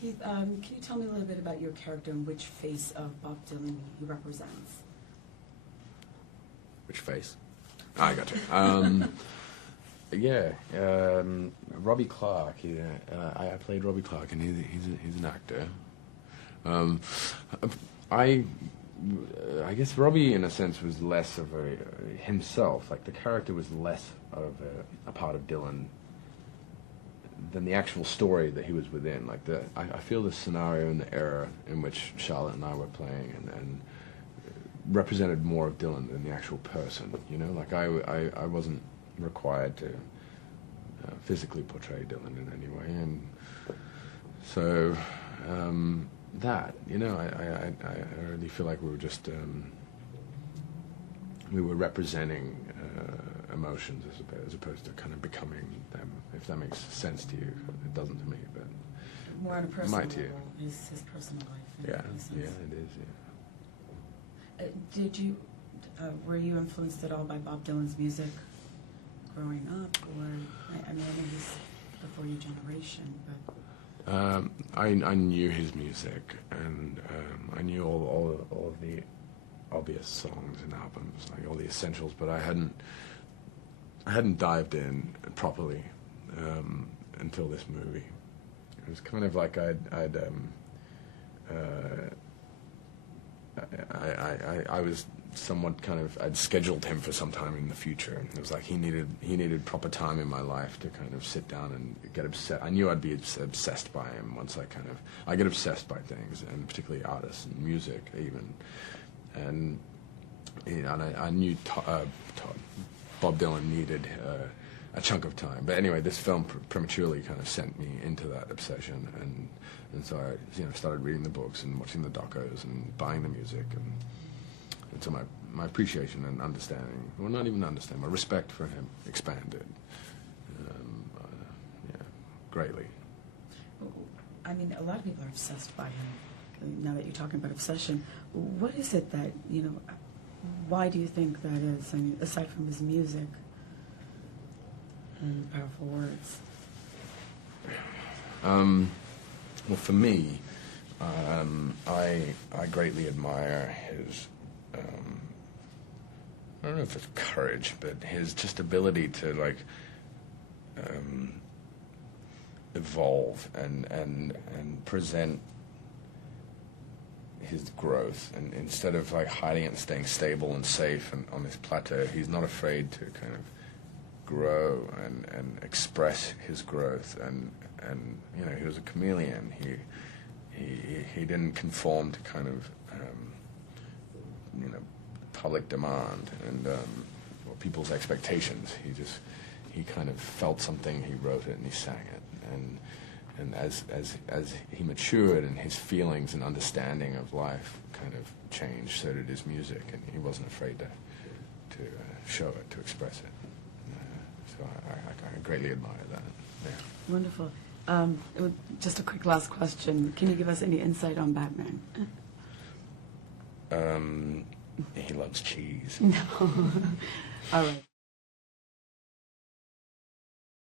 Heath, can you tell me a little bit about your character and which face of Bob Dylan he represents? Which face? I got you. Robbie Clark. I played Robbie Clark, and he's an actor. I guess Robbie, in a sense, was less of himself. Like, the character was less of a part of Dylan than the actual story that he was within. Like, I feel the scenario and the era in which Charlotte and I were playing and represented more of Dylan than the actual person. You know, like I wasn't required to physically portray Dylan in any way, and so that, you know, I really feel like we were just we were representing emotions as opposed to kind of becoming them. If that makes sense to you, it doesn't to me, but more on a personal might to you. level, his personal life. Yeah, it is. Yeah. Did you, were you influenced at all by Bob Dylan's music growing up, or I mean, I know he's before your generation, but I knew his music, and I knew all of the obvious songs and albums, like all the essentials, but I hadn't dived in properly until this movie. It was kind of like I was somewhat kind of, I'd scheduled him for some time in the future, and it was like he needed proper time in my life to kind of sit down and get obsessed. I knew I'd be obsessed by him once I get obsessed by things, and particularly artists and music even, and you know, and I knew Bob Dylan needed a chunk of time. But anyway, this film prematurely kind of sent me into that obsession, and so I started reading the books and watching the docos and buying the music, and so my appreciation and understanding, well, not even understanding, my respect for him expanded greatly. I mean, a lot of people are obsessed by him. Now that you're talking about obsession, what is it that, you know, why do you think that is? I mean, aside from his music and powerful words. Well, for me, I greatly admire his, I don't know if it's courage, but his just ability to, like, evolve and present his growth, and instead of like hiding it and staying stable and safe and on this plateau, he's not afraid to kind of grow and express his growth, and you know, he was a chameleon. He didn't conform to kind of you know, public demand and or people's expectations. He kind of felt something, he wrote it, and he sang it, and as he matured and his feelings and understanding of life kind of changed, so did his music, and he wasn't afraid to show it, to express it. So I greatly admire that. Yeah. Wonderful. Just a quick last question. Can you give us any insight on Batman? He loves cheese. No. All right.